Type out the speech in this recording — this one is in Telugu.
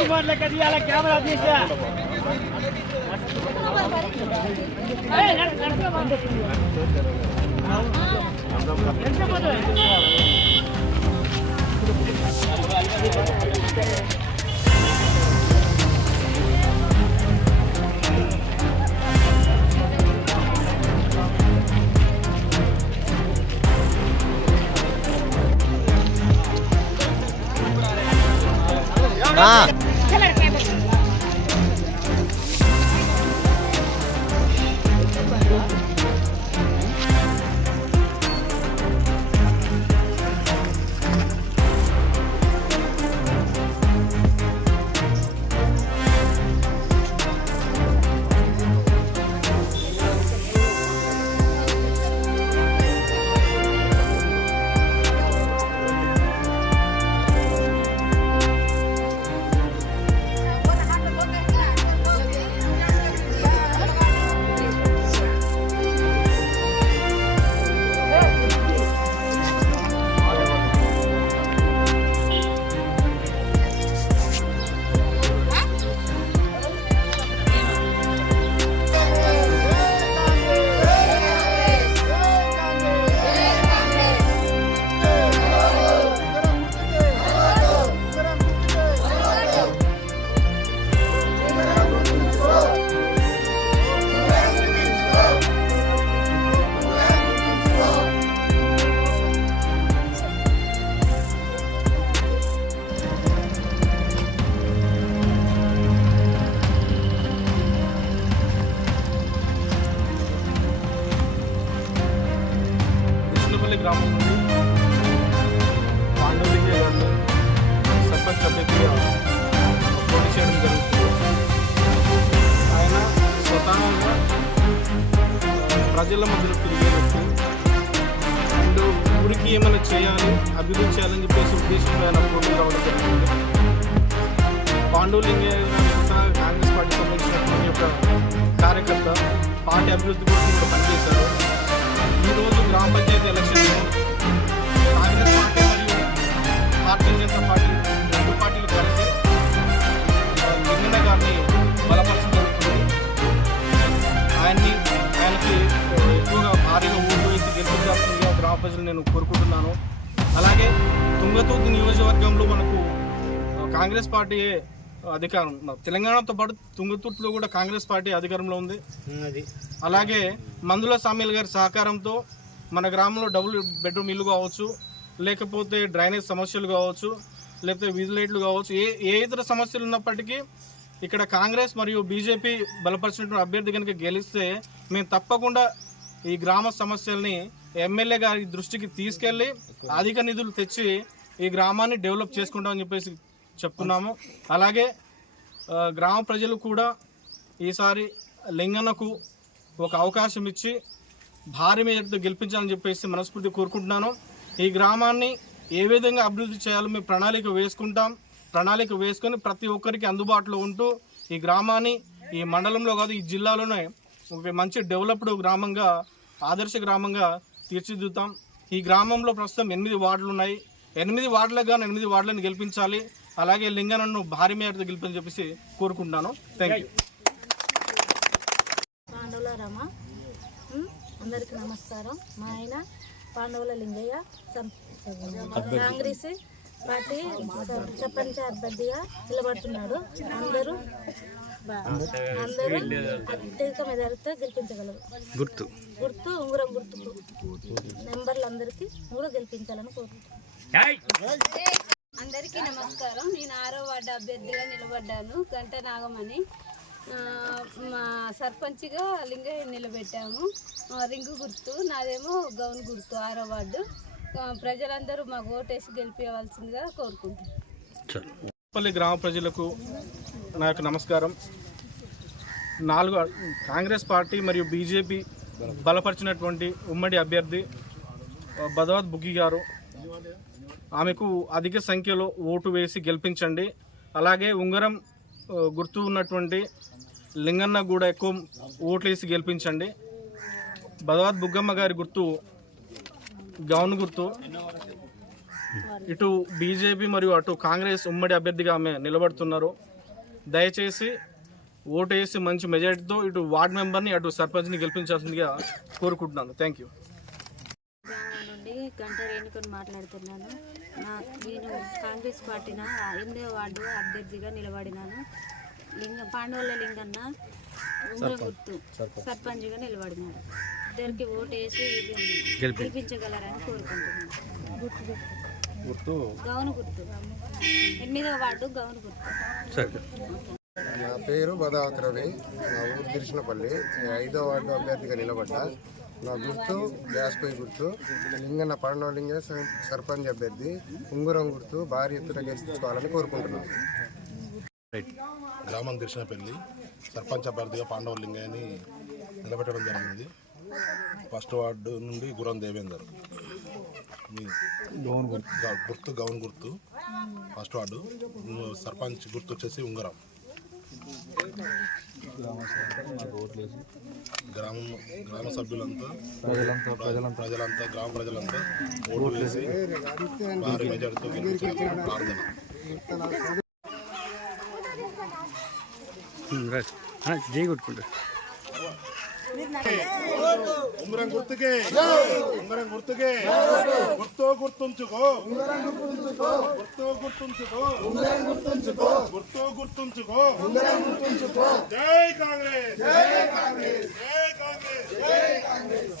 కుమార్ లెక్క తీయాల కెమెరా తీసా గ్రామం నుండి పాండవలింగ గారిని సర్పంచ్ అభ్యర్థిగా పోటీ చేయడం జరుగుతుంది. ఆయన స్వతహాగా ప్రజల మధ్యలో తిరిగే వ్యక్తి అండ్ ఊరికి ఏమైనా చేయాలి, అభివృద్ధి చేయాలని చెప్పేసి ఉద్దేశంలో ఆయన పోటీ రావడం జరుగుతుంది. పాండవలింగ కాంగ్రెస్ పార్టీ సంబంధించినటువంటి ఒక కార్యకర్త, పార్టీ అభివృద్ధి కోసం కూడా పనిచేశారు. ఈరోజు గ్రామ పంచాయతీ ఎలక్షన్లో కాంగ్రెస్ పార్టీ మరియు భారతీయ జనతా పార్టీ రెండు పార్టీలు కలిసి లింగన్న గారిని బలపరచడం జరుగుతుంది. ఆయనకి ఎక్కువగా భారీగా ఓటు వేసి గెలిపించాల్సిందిగా గ్రామ ప్రజలు నేను కోరుకుంటున్నాను. అలాగే తుంగతుర్తి నియోజకవర్గంలో మనకు కాంగ్రెస్ పార్టీ అధికారం, తెలంగాణతో పాటు తుంగతుర్తిలో కూడా కాంగ్రెస్ పార్టీ అధికారంలో ఉంది. అలాగే మందుల సామ్యుల్ గారి సహకారంతో మన గ్రామంలో డబుల్ బెడ్రూమ్ ఇల్లు కావచ్చు, లేకపోతే డ్రైనేజ్ సమస్యలు కావచ్చు, లేకపోతే వీధి లైట్లు కావచ్చు, ఏ ఇతర సమస్యలు ఉన్నప్పటికీ ఇక్కడ కాంగ్రెస్ మరియు బీజేపీ బలపరిచినటువంటి అభ్యర్థి కనుక గెలిస్తే మేము తప్పకుండా ఈ గ్రామ సమస్యల్ని ఎమ్మెల్యే గారి దృష్టికి తీసుకెళ్ళి అధిక నిధులు తెచ్చి ఈ గ్రామాన్ని డెవలప్ చేసుకుంటామని చెప్పేసి చెప్తున్నాము. అలాగే గ్రామ ప్రజలు కూడా ఈసారి లింగన్నకు ఒక అవకాశం ఇచ్చి భారీ మేరతో గెలిపించాలని చెప్పేసి మనస్ఫూర్తి కోరుకుంటున్నాను. ఈ గ్రామాన్ని ఏ విధంగా అభివృద్ధి చేయాలో మేము ప్రణాళిక వేసుకొని ప్రతి ఒక్కరికి అందుబాటులో ఉంటూ ఈ గ్రామాన్ని ఈ మండలంలో కాదు ఈ జిల్లాలోనే ఒక మంచి డెవలప్డ్ గ్రామంగా, ఆదర్శ గ్రామంగా తీర్చిదిద్దుతాం. ఈ గ్రామంలో ప్రస్తుతం 8 వార్డులు ఉన్నాయి. 8 వార్డులకు గాను 8 వార్డులను గెలిపించాలి. అలాగే లింగన్నను భారీ మేరతో గెలిపని చెప్పేసి కోరుకుంటున్నాను. Thank you. పాండవుల రమ, అందరికీ నమస్కారం. మా ఆయన పాండవుల లింగయ్య, కాంగ్రెస్ పార్టీ సర్పంచ్ అభ్యర్థిగా నిలబడుతున్నాడు. అందరూ అత్యధిక మెజారిటీతో గెలిపించగలరు. గుర్తు ఉంగరం గుర్తుకు నెంబర్లు అందరికీ కూడా గెలిపించాలని కోరుకుంటున్నాను. అందరికీ నమస్కారం. నేను 6వ వార్డు అభ్యర్థిగా నిలబడ్డాను. గంట నాగమని. మా సర్పంచ్గా లింగయ్య నిలబెట్టాము. రింగు గుర్తు, నాదేమో గౌన్ గుర్తు. 6వ వార్డు ప్రజలందరూ మాకు ఓటేసి గెలిపించవలసిందిగా కోరుకుంటున్నాను. గ్రామ ప్రజలకు నా యొక్క నమస్కారం. 4 కాంగ్రెస్ పార్టీ మరియు బీజేపీ బలపరిచినటువంటి ఉమ్మడి అభ్యర్థి బదవాత్ బుగ్గి గారు, ఆమెకు అధిక సంఖ్యలో ఓటు వేసి గెలిపించండి. అలాగే ఉంగరం గుర్తు ఉన్నటువంటి లింగన్న కూడా ఎక్కువ ఓట్లు వేసి గెలిపించండి. బదవాత్ బుగ్గమ్మ గారి గుర్తు గౌన్ గుర్తు. ఇటు బీజేపీ మరియు అటు కాంగ్రెస్ ఉమ్మడి అభ్యర్థిగా ఆమె నిలబడుతున్నారు. దయచేసి ఓటేసి మంచి మెజారిటీతో ఇటు వార్డ్ మెంబర్ని అటు సర్పంచ్ని గెలిపించాల్సిందిగా కోరుకుంటున్నాను. Thank you. గ్రామం నుండి గంట రేణుకొని మాట్లాడుతున్నాను. నేను కాంగ్రెస్ పార్టీ 8వ వార్డు అభ్యర్థిగా నిలబడినాను. పాండవుల లింగన్న ఉంగరం గుర్తు సర్పంచ్గా నిలబడినాడు. ఇద్దరికి ఓటు వేసి గెలిపించగలరని కోరుకుంటున్నాను. గుర్తు గౌను గుర్తు 8వ వార్డు గౌను గుర్తు. నా పేరు బదావత్ రవి. నా ఊరు గిరిశనపల్లి. 5వ వార్డు అభ్యర్థిగా నిలబడ్డా. నా గుర్తు గ్యాస్ పై గుర్తు. లింగన్న పాండవలింగ సర్పంచ్ అభ్యర్థి. ఉంగరం గుర్తు భారీ ఎత్తున గెలిపించుకోవాలని కోరుకుంటున్నాను. గ్రామం గిరిశనపల్లి సర్పంచ్ అభ్యర్థిగా పాండవలింగాన్ని నిలబెట్టడం జరిగింది. ఫస్ట్ వార్డు నుండి గురం దేవేందర్. గుర్తు గౌన్ గుర్తు ఫస్ట్ వార్డు. సర్పంచ్ గుర్తు వచ్చేసి ఉంగరం. గ్రామ సభ్యులంతా ప్రజలంతా గ్రామ ప్రజలంతా ఓటు వేసి భారీ మెజార్టీతో గెలిపించాలని ప్రార్థన. ఉంగరం గుర్తుకే ఉంగరం గుర్తుకే గుర్తు గుర్తుంచుకో గుర్తు గుర్తుంచుకో గుర్తు గుర్తుంచుకో. జై కాంగ్రెస్ జై కాంగ్రెస్ జై కాంగ్రెస్ జై కాంగ్రెస్.